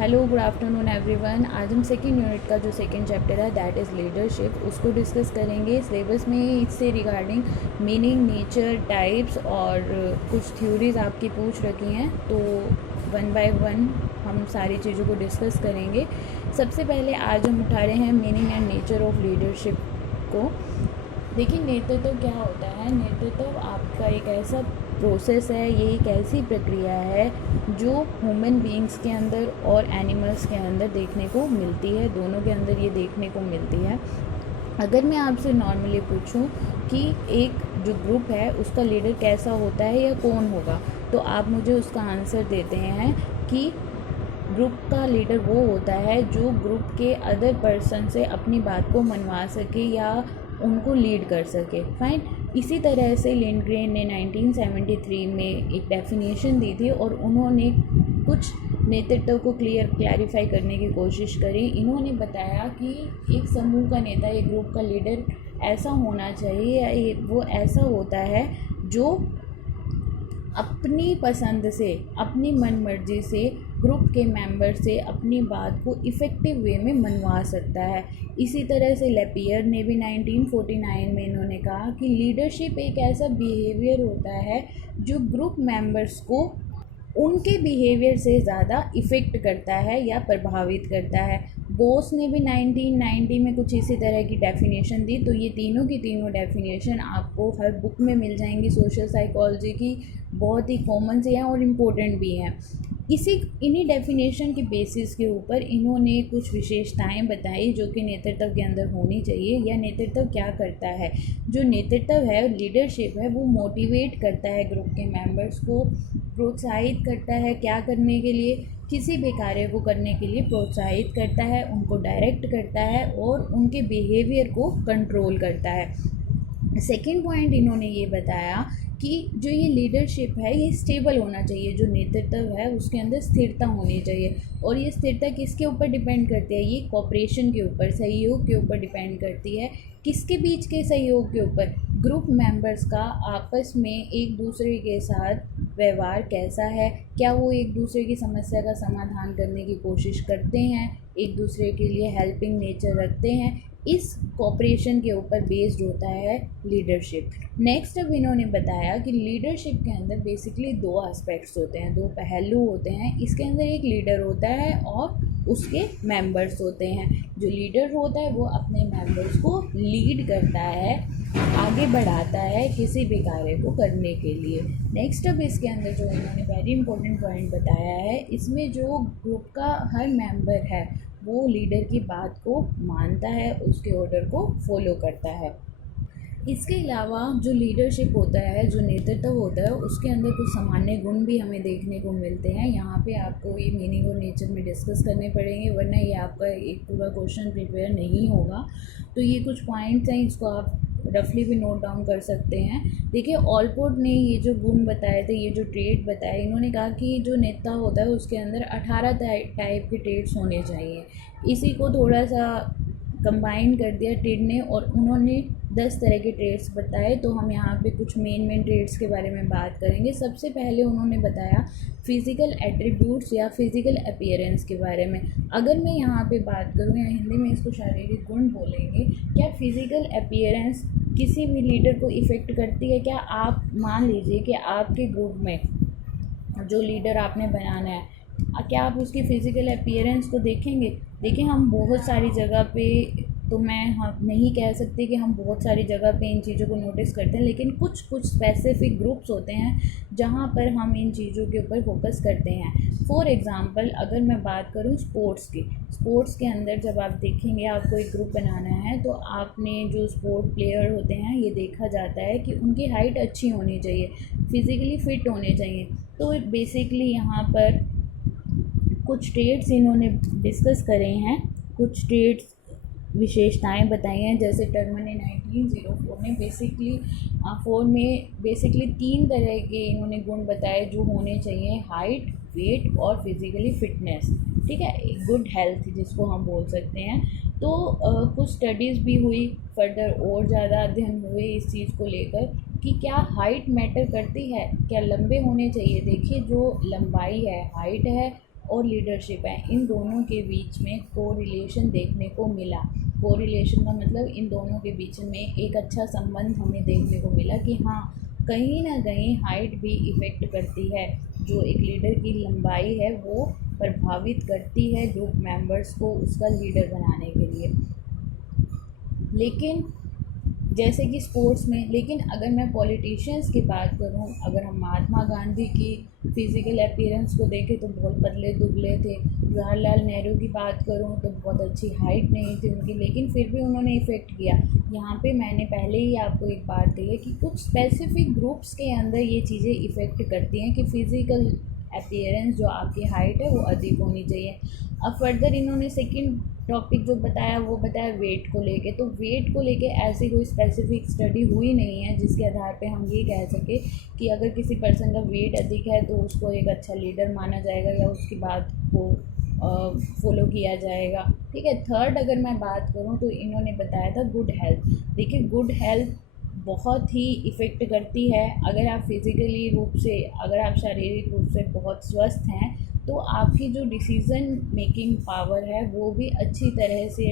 Hello good afternoon everyone. आज हम second unit का जो सेकेंड चैप्टर है दैट इज़ लीडरशिप उसको डिस्कस करेंगे। सिलेबस में इससे रिगार्डिंग मीनिंग, नेचर, टाइप्स और कुछ थ्योरीज आपकी पूछ रखी हैं, तो वन बाय वन हम सारी चीज़ों को डिस्कस करेंगे। सबसे पहले आज हम उठा रहे हैं meaning and nature of leadership को। देखिए, नेतृत्व क्या होता है। नेतृत्व आपका एक ऐसा प्रोसेस है, ये एक ऐसी प्रक्रिया है जो ह्यूमन बीइंग्स के अंदर और एनिमल्स के अंदर देखने को मिलती है, दोनों के अंदर ये देखने को मिलती है। अगर मैं आपसे नॉर्मली पूछूं कि एक जो ग्रुप है उसका लीडर कैसा होता है या कौन होगा, तो आप मुझे उसका आंसर देते हैं कि ग्रुप का लीडर वो होता है जो ग्रुप के अदर पर्सन से अपनी बात को मनवा सके या उनको लीड कर सके। फाइन। इसी तरह से लिंडग्रेन ने 1973 में एक डेफिनेशन दी थी और उन्होंने कुछ नेतृत्व को क्लैरिफाई करने की कोशिश करी। इन्होंने बताया कि एक समूह का नेता, एक ग्रुप का लीडर ऐसा होना चाहिए या वो ऐसा होता है जो अपनी पसंद से, अपनी मन मर्जी से ग्रुप के मेंबर से अपनी बात को इफ़ेक्टिव वे में मनवा सकता है। इसी तरह से लेपियर ने भी 1949 में इन्होंने कहा कि लीडरशिप एक ऐसा बिहेवियर होता है जो ग्रुप मेंबर्स को उनके बिहेवियर से ज़्यादा इफ़ेक्ट करता है या प्रभावित करता है। बोस ने भी 1990 में कुछ इसी तरह की डेफिनेशन दी। तो ये तीनों की तीनों डेफिनेशन आपको हर बुक में मिल जाएंगी सोशल साइकोलॉजी की, बहुत ही कॉमन से हैं और इम्पोर्टेंट भी हैं। इन्हीं डेफिनेशन के बेसिस के ऊपर इन्होंने कुछ विशेषताएं बताई जो कि नेतृत्व के अंदर होनी चाहिए, या नेतृत्व क्या करता है। जो नेतृत्व है, लीडरशिप है, वो मोटिवेट करता है ग्रुप के मेंबर्स को, प्रोत्साहित करता है क्या करने के लिए, किसी भी कार्य को करने के लिए प्रोत्साहित करता है, उनको डायरेक्ट करता है और उनके बिहेवियर को कंट्रोल करता है। सेकेंड पॉइंट इन्होंने ये बताया कि जो ये लीडरशिप है ये स्टेबल होना चाहिए। जो नेतृत्व है उसके अंदर स्थिरता होनी चाहिए, और ये स्थिरता किसके ऊपर डिपेंड करती है? ये कॉपरेशन के ऊपर, सहयोग के ऊपर डिपेंड करती है। किसके बीच के सहयोग के ऊपर? ग्रुप मेंबर्स का आपस में एक दूसरे के साथ व्यवहार कैसा है, क्या वो एक दूसरे की समस्या का समाधान करने की कोशिश करते हैं, एक दूसरे के लिए हेल्पिंग नेचर रखते हैं। इस कॉपरेशन के ऊपर बेस्ड होता है लीडरशिप। नेक्स्ट अब इन्होंने बताया कि लीडरशिप के अंदर बेसिकली दो एस्पेक्ट्स होते हैं, दो पहलू होते हैं। इसके अंदर एक लीडर होता है और उसके मेंबर्स होते हैं। जो लीडर होता है वो अपने मेंबर्स को लीड करता है, आगे बढ़ाता है किसी भी कार्य को करने के लिए। नेक्स्ट अब इसके अंदर जो इन्होंने वेरी इंपॉर्टेंट पॉइंट बताया है, इसमें जो ग्रुप का हर मेंबर है वो लीडर की बात को मानता है, उसके ऑर्डर को फॉलो करता है। इसके अलावा जो लीडरशिप होता है, जो नेतृत्व होता है, उसके अंदर कुछ सामान्य गुण भी हमें देखने को मिलते हैं। यहाँ पे आपको ये मीनिंग और नेचर में डिस्कस करने पड़ेंगे, वरना ये आपका एक पूरा क्वेश्चन प्रिपेयर नहीं होगा। तो ये कुछ पॉइंट्स हैं, इसको आप रफली भी नोट डाउन कर सकते हैं। देखिए, ऑलपोर्ट ने ये जो गुण बताए थे, ये जो ट्रेड बताए, इन्होंने कहा कि जो नेता होता है उसके अंदर 18 टाइप के ट्रेड्स होने चाहिए। इसी को थोड़ा सा कंबाइन कर दिया ट्रेड ने, और उन्होंने 10 तरह के ट्रेड्स बताए। तो हम यहाँ पे कुछ मेन ट्रेड्स के बारे में बात करेंगे। सबसे पहले उन्होंने बताया फिज़िकल एट्रीब्यूट्स या फिज़िकल अपीयरेंस के बारे में। अगर मैं यहाँ पे बात करूँ, या हिंदी में इसको शारीरिक गुण बोलेंगे, क्या फिज़िकल अपीयरेंस किसी भी लीडर को इफ़ेक्ट करती है? क्या आप मान लीजिए कि आपके ग्रुप में जो लीडर आपने बनाना है, क्या आप उसकी फ़िज़िकल अपीयरेंस को देखेंगे? देखिए, हम बहुत सारी जगह पे, तो मैं नहीं कह सकती कि हम बहुत सारी जगह पे इन चीज़ों को नोटिस करते हैं, लेकिन कुछ स्पेसिफिक ग्रुप्स होते हैं जहाँ पर हम इन चीज़ों के ऊपर फोकस करते हैं। फॉर एग्ज़ाम्पल, अगर मैं बात करूँ स्पोर्ट्स के अंदर जब आप देखेंगे, आपको एक ग्रुप बनाना है, तो आपने जो स्पोर्ट प्लेयर होते हैं, ये देखा जाता है कि उनकी हाइट अच्छी होनी चाहिए, फिज़िकली फ़िट होने चाहिए। तो बेसिकली यहाँ पर कुछ ट्रेड्स इन्होंने डिस्कस करे हैं, कुछ ट्रेड्स विशेषताएं बताई हैं। जैसे टर्मन ने 1904 में बेसिकली 3 तरह के इन्होंने गुण बताए जो होने चाहिए: हाइट, वेट और फिज़िकली फिटनेस। ठीक है, गुड हेल्थ जिसको हम बोल सकते हैं। तो कुछ स्टडीज़ भी हुई फर्दर, और ज़्यादा अध्ययन हुए इस चीज़ को लेकर कि क्या हाइट मैटर करती है, क्या लंबे होने चाहिए। देखिए, जो लंबाई है, हाइट है और लीडरशिप है, इन दोनों के बीच में कोरिलेशन देखने को मिला। कोरिलेशन का मतलब इन दोनों के बीच में एक अच्छा संबंध हमें देखने को मिला कि हाँ, कहीं ना कहीं हाइट भी इफ़ेक्ट करती है। जो एक लीडर की लंबाई है वो प्रभावित करती है ग्रुप मेंबर्स को उसका लीडर बनाने के लिए। लेकिन जैसे कि स्पोर्ट्स में, लेकिन अगर मैं पॉलिटिशियंस की बात करूं, अगर हम महात्मा गांधी की फ़िज़िकल अपीयरेंस को देखें तो बहुत पतले दुबले थे। जवाहरलाल नेहरू की बात करूं तो बहुत अच्छी हाइट नहीं थी उनकी, लेकिन फिर भी उन्होंने इफ़ेक्ट किया। यहाँ पे मैंने पहले ही आपको एक बात कही है कि कुछ स्पेसिफिक ग्रुप्स के अंदर ये चीज़ें इफ़ेक्ट करती हैं कि फ़िज़िकल अपीयरेंस जो आपकी हाइट है वो अधिक होनी चाहिए। अब फर्दर इन्होंने सेकंड टॉपिक जो बताया वो बताया वेट को लेके। तो वेट को लेके ऐसी कोई स्पेसिफिक स्टडी हुई नहीं है जिसके आधार पे हम ये कह सके कि अगर किसी पर्सन का वेट अधिक है तो उसको एक अच्छा लीडर माना जाएगा या उसकी बात को फॉलो किया जाएगा। ठीक है। थर्ड अगर मैं बात करूँ तो इन्होंने बताया था गुड हेल्थ। देखिए, गुड हेल्थ बहुत ही इफ़ेक्ट करती है। अगर आप फिज़िकली रूप से, अगर आप शारीरिक रूप से बहुत स्वस्थ हैं तो आपकी जो डिसीज़न मेकिंग पावर है वो भी अच्छी तरह से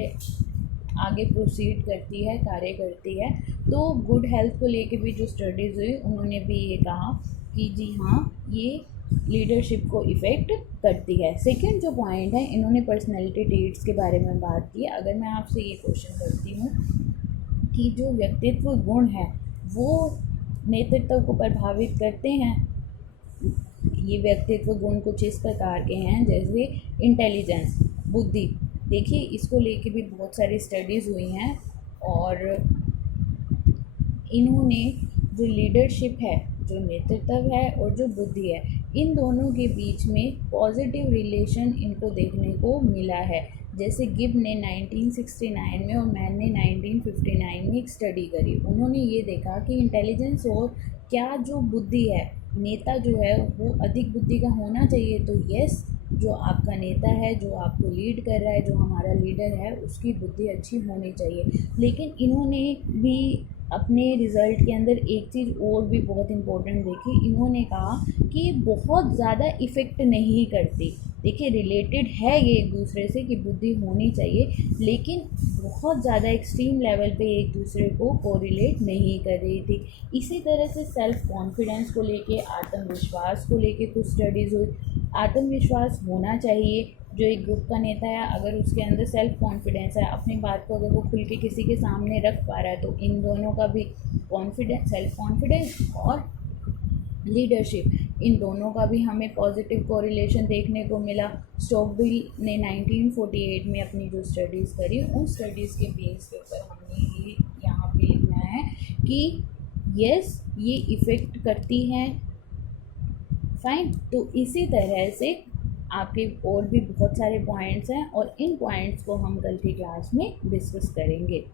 आगे प्रोसीड करती है, कार्य करती है। तो गुड हेल्थ को लेके भी जो स्टडीज़ हुई उन्होंने भी ये कहा कि जी हाँ, ये लीडरशिप को इफ़ेक्ट करती है। सेकंड जो पॉइंट है, इन्होंने पर्सनैलिटी ट्रेट्स के बारे में बात की। अगर मैं आपसे ये क्वेश्चन करती हूँ कि जो व्यक्तित्व गुण है वो नेतृत्व को प्रभावित करते हैं, ये व्यक्तित्व गुण कुछ इस प्रकार के हैं जैसे इंटेलिजेंस, बुद्धि। देखिए, इसको लेके भी बहुत सारी स्टडीज़ हुई हैं और इन्होंने जो लीडरशिप है, जो नेतृत्व है और जो बुद्धि है, इन दोनों के बीच में पॉजिटिव रिलेशन इनको देखने को मिला है। जैसे गिब ने 1969 में और मैन ने 1959 में एक स्टडी करी। उन्होंने ये देखा कि इंटेलिजेंस और क्या जो बुद्धि है, नेता जो है वो अधिक बुद्धि का होना चाहिए। तो यस, जो आपका नेता है, जो आपको लीड कर रहा है, जो हमारा लीडर है, उसकी बुद्धि अच्छी होनी चाहिए। लेकिन इन्होंने भी अपने रिज़ल्ट के अंदर एक चीज़ और भी बहुत इम्पोर्टेंट देखी। इन्होंने कहा कि बहुत ज़्यादा इफ़ेक्ट नहीं करती। देखिए, रिलेटेड है ये एक दूसरे से कि बुद्धि होनी चाहिए, लेकिन बहुत ज़्यादा एक्सट्रीम लेवल पे एक दूसरे को कोरिलेट नहीं कर रही थी। इसी तरह से सेल्फ कॉन्फिडेंस को लेके, आत्मविश्वास को लेके कुछ स्टडीज़ हुई। आत्मविश्वास होना चाहिए। जो एक ग्रुप का नेता है, अगर उसके अंदर सेल्फ कॉन्फिडेंस है, अपनी बात को अगर वो खुल के किसी के सामने रख पा रहा है, तो इन दोनों का भी कॉन्फिडेंस, सेल्फ कॉन्फिडेंस और लीडरशिप, इन दोनों का भी हमें पॉजिटिव कोरिलेशन देखने को मिला। स्टॉकबिल ने 1948 में अपनी जो स्टडीज़ करी, उन स्टडीज़ के बेस के ऊपर हमने ये यहाँ पे लिखना है कि यस, ये इफ़ेक्ट करती हैं। फाइन। तो इसी तरह से आपके और भी बहुत सारे पॉइंट्स हैं और इन पॉइंट्स को हम कल की क्लास में डिस्कस करेंगे।